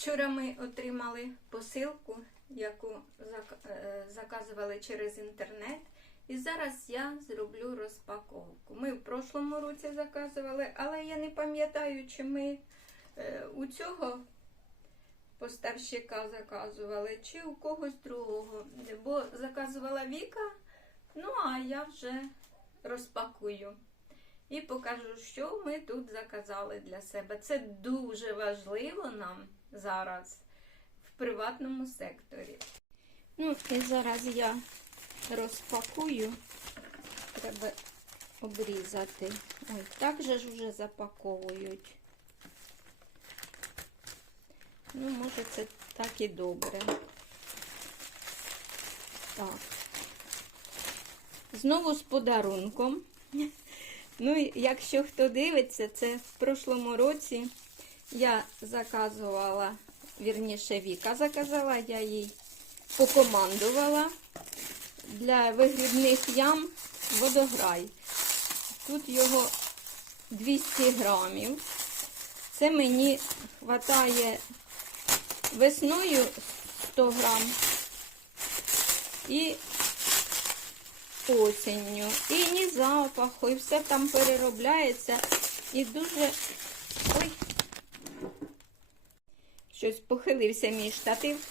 Вчора ми отримали посилку, яку е, заказували через інтернет. І зараз я зроблю розпаковку. Ми в прошлому році заказували, але я не пам'ятаю, чи ми е, у цього поставщика заказували, чи у когось другого. Бо заказувала Віка, ну а я вже розпакую. І покажу, що ми тут заказали для себе. Це дуже важливо нам зараз в приватному секторі. Ну, і зараз я розпакую. Треба обрізати. Ой, так же ж вже запаковують. Ну, може, це так і добре. Так. Знову з подарунком. Ну, якщо хто дивиться, це в прошлому році я заказувала, вірніше Віка заказала, я їй покомандувала для вигрібних ям водограй. Тут його 200 грамів. Це мені вистачає весною 100 грам і осінню. І ні запаху, і все там переробляється. І дуже. Ой, щось похилився мій штатив.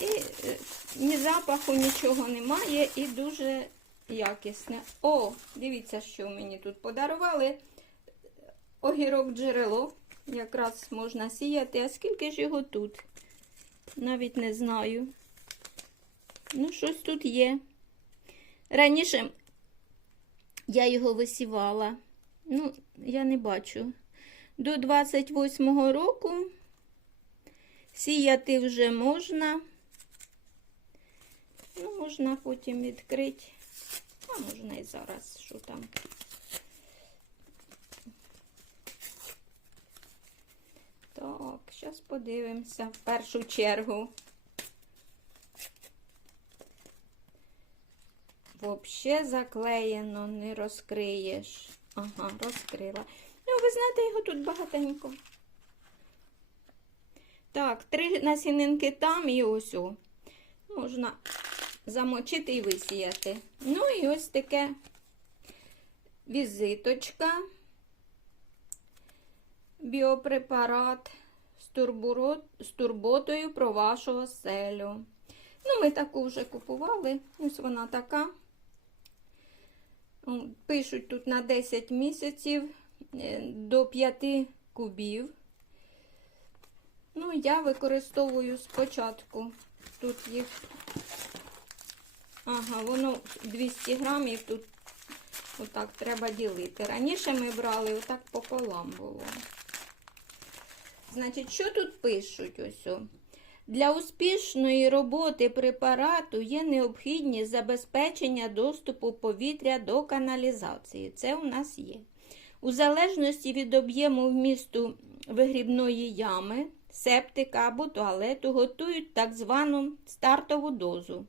І е, ні запаху, нічого немає, і дуже якісне. О, дивіться, що мені тут подарували. Огірок джерело. Якраз можна сіяти. А скільки ж його тут? Навіть не знаю. Ну, щось тут є. Раніше я його висівала. Ну, я не бачу. До 28-го року сіяти вже можна. Ну, можна потім відкрити. А можна і зараз, що там. Так, зараз подивимося в першу чергу. Вообще заклеєно, не розкриєш. Ага, розкрила. Ну, ви знаєте, його тут багатенько. Так, три насінинки там і ось. о. Можна замочити і висіяти. Ну і ось таке візиточка. Біопрепарат з, турботою про вашу оселю. Ну, ми таку вже купували. Ось вона така. Пишуть тут на 10 місяців до 5 кубів. Ну, я використовую спочатку. Тут їх. Ага, воно 200 грамів, тут отак треба ділити. Раніше ми брали отак пополам було. Значить, що тут пишуть ось? Для успішної роботи препарату є необхідність забезпечення доступу повітря до каналізації. Це у нас є. У залежності від об'єму вмісту вигрібної ями, септика або туалету готують так звану стартову дозу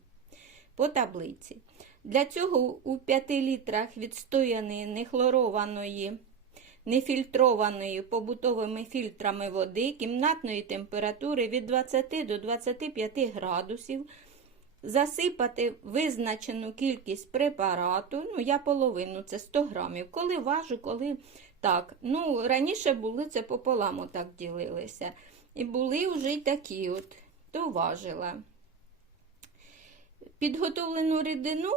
по таблиці. Для цього у 5 літрах відстояної нехлорованої нефільтрованої побутовими фільтрами води кімнатної температури від 20 до 25 градусів, засипати визначену кількість препарату, ну, я половину, це 100 грамів. Коли важу, коли так. Ну, раніше були це пополам отак ділилися. І були вже й такі от, то важила. Підготовлену рідину,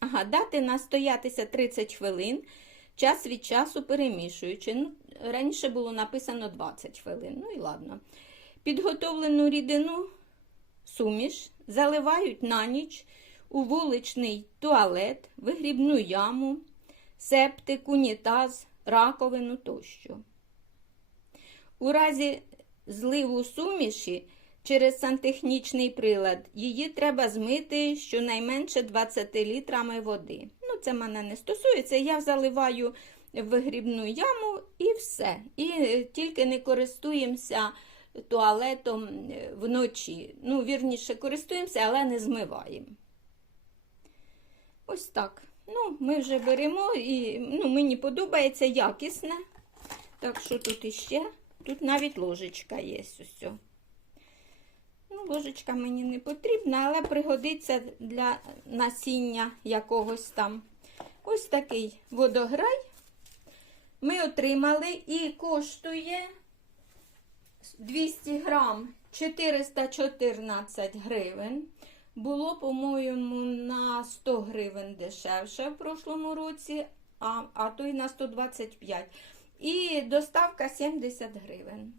ага, дати настоятися 30 хвилин час від часу перемішуючи. Ну, раніше було написано 20 хвилин. Ну і ладно. Підготовлену рідину суміш заливають на ніч у вуличний туалет, вигрібну яму, септик, унітаз, раковину тощо. У разі зливу суміші через сантехнічний прилад її треба змити щонайменше 20 літрами води. Ну, це мене не стосується. Я заливаю вигрібну яму і все. І е, тільки не користуємося туалетом е, вночі. Ну, вірніше, користуємося, але не змиваємо. Ось так. Ну, ми вже беремо і ну, мені подобається якісне. Так що тут іще Тут навіть ложечка є. Ось. Ну, ложечка мені не потрібна, але пригодиться для насіння якогось там. Ось такий водограй ми отримали і коштує 200 грам 414 гривень. Було, по-моєму, на 100 гривень дешевше в прошлому році, а, а то й на 125. І доставка 70 гривень.